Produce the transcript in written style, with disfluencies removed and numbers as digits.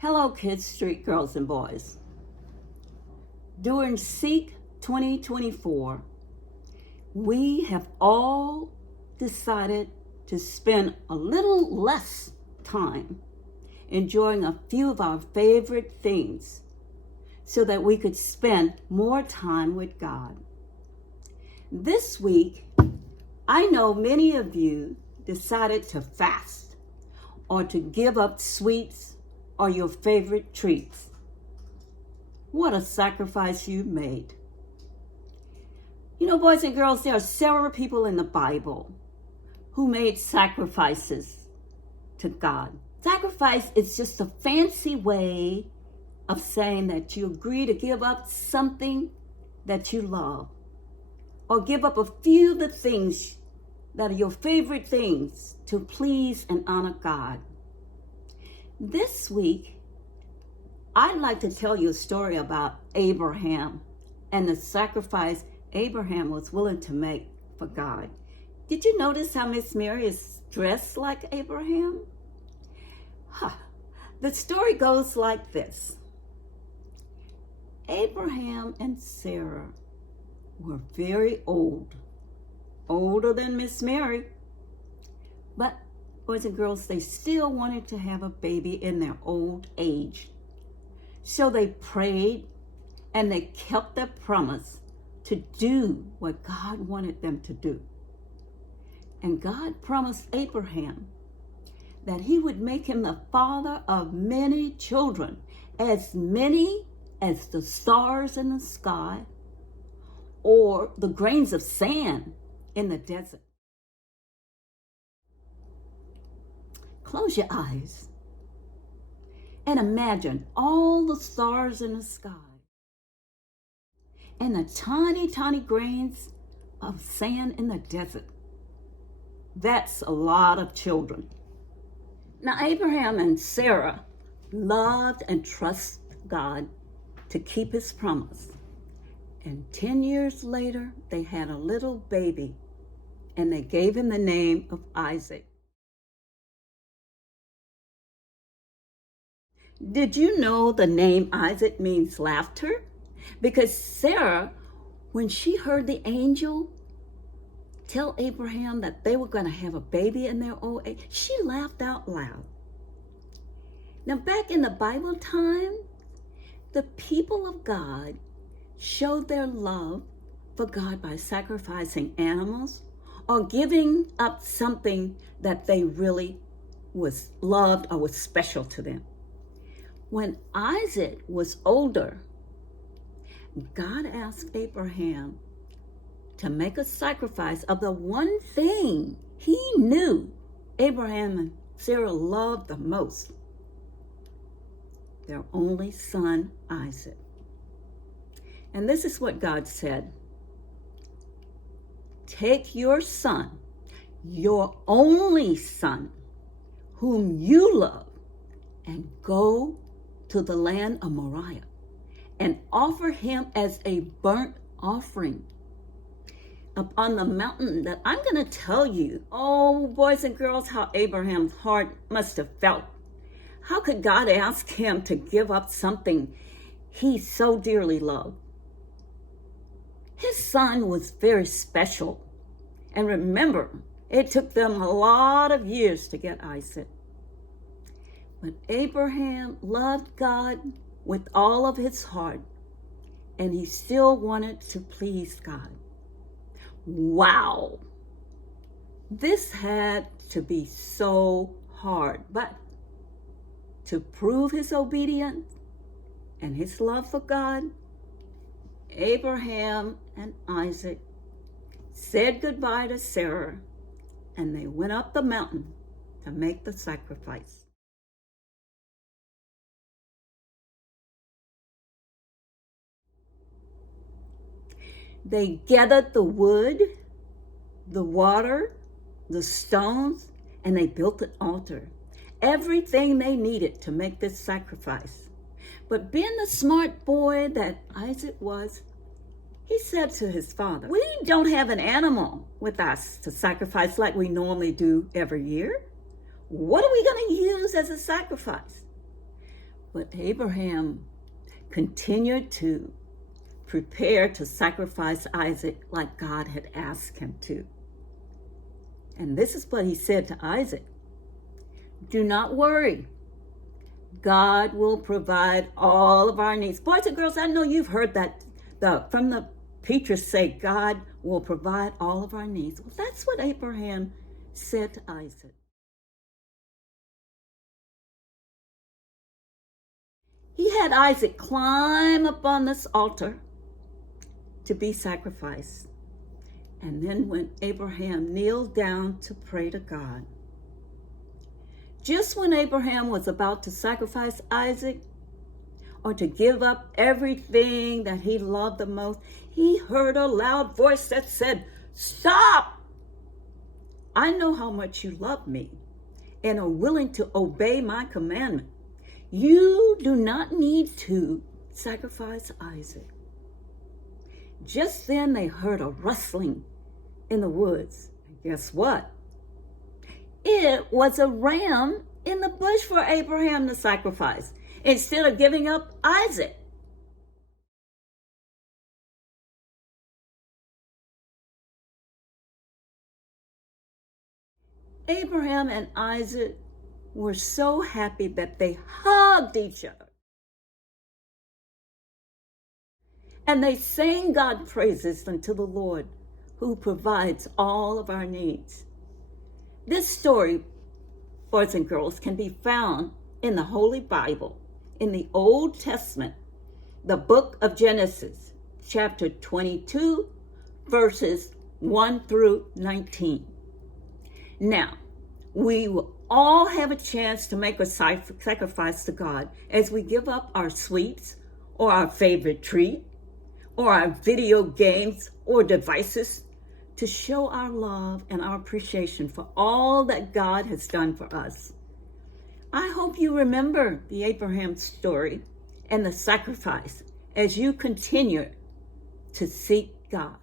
Hello, Kids Street girls and boys. During Seek 2024, we have all decided to spend a little less time enjoying a few of our favorite things so that we could spend more time with God. This week, I know many of you decided to fast or to give up sweets or your favorite treats. What a sacrifice you made. You know, boys and girls, there are several people in the Bible who made sacrifices to God. Sacrifice is just a fancy way of saying that you agree to give up something that you love, or give up a few of the things that are your favorite things to please and honor God. This week, I'd like to tell you a story about Abraham and the sacrifice Abraham was willing to make for God. Did you notice how Miss Mary is dressed like Abraham? The story goes like this. Abraham and Sarah were very old, older than Miss Mary. But boys and girls, they still wanted to have a baby in their old age. So they prayed and they kept their promise to do what God wanted them to do. And God promised Abraham that he would make him the father of many children, as many as the stars in the sky or the grains of sand in the desert. Close your eyes and imagine all the stars in the sky and the tiny, tiny grains of sand in the desert. That's a lot of children. Now, Abraham and Sarah loved and trusted God to keep his promise. And 10 years later, they had a little baby, and they gave him the name of Isaac. Did you know the name Isaac means laughter? Because Sarah, when she heard the angel tell Abraham that they were going to have a baby in their old age, she laughed out loud. Now, back in the Bible time, the people of God showed their love for God by sacrificing animals or giving up something that they really was loved or was special to them. When Isaac was older, God asked Abraham to make a sacrifice of the one thing he knew Abraham and Sarah loved the most, their only son, Isaac. And this is what God said. Take your son, your only son, whom you love, and go to the land of Moriah and offer him as a burnt offering upon the mountain that I'm going to tell you. Oh, boys and girls, how Abraham's heart must have felt. How could God ask him to give up something he so dearly loved? His son was very special. And remember, it took them a lot of years to get Isaac. But Abraham loved God with all of his heart, and he still wanted to please God. Wow! This had to be so hard, but to prove his obedience and his love for God, Abraham and Isaac said goodbye to Sarah, and they went up the mountain to make the sacrifice. They gathered the wood, the water, the stones, and they built an altar. Everything they needed to make this sacrifice. But being the smart boy that Isaac was, he said to his father, we don't have an animal with us to sacrifice like we normally do every year. What are we going to use as a sacrifice? But Abraham continued to prepare to sacrifice Isaac like God had asked him to. And this is what he said to Isaac. Do not worry. God will provide all of our needs. Boys and girls, I know you've heard that from the preachers say God will provide all of our needs. Well, that's what Abraham said to Isaac. He had Isaac climb up on this altar to be sacrificed. And then when Abraham kneeled down to pray to God, just when Abraham was about to sacrifice Isaac or to give up everything that he loved the most, he heard a loud voice that said, "Stop! I know how much you love me and are willing to obey my commandment. You do not need to sacrifice Isaac." Just then they heard a rustling in the woods. And guess what? It was a ram in the bush for Abraham to sacrifice instead of giving up Isaac. Abraham and Isaac were so happy that they hugged each other. And they sang God praises unto the Lord, who provides all of our needs. This story, boys and girls, can be found in the Holy Bible, in the Old Testament, the book of Genesis, chapter 22, verses 1 through 19. Now, we will all have a chance to make a sacrifice to God as we give up our sweets or our favorite treat or our video games or devices to show our love and our appreciation for all that God has done for us. I hope you remember the Abraham story and the sacrifice as you continue to seek God.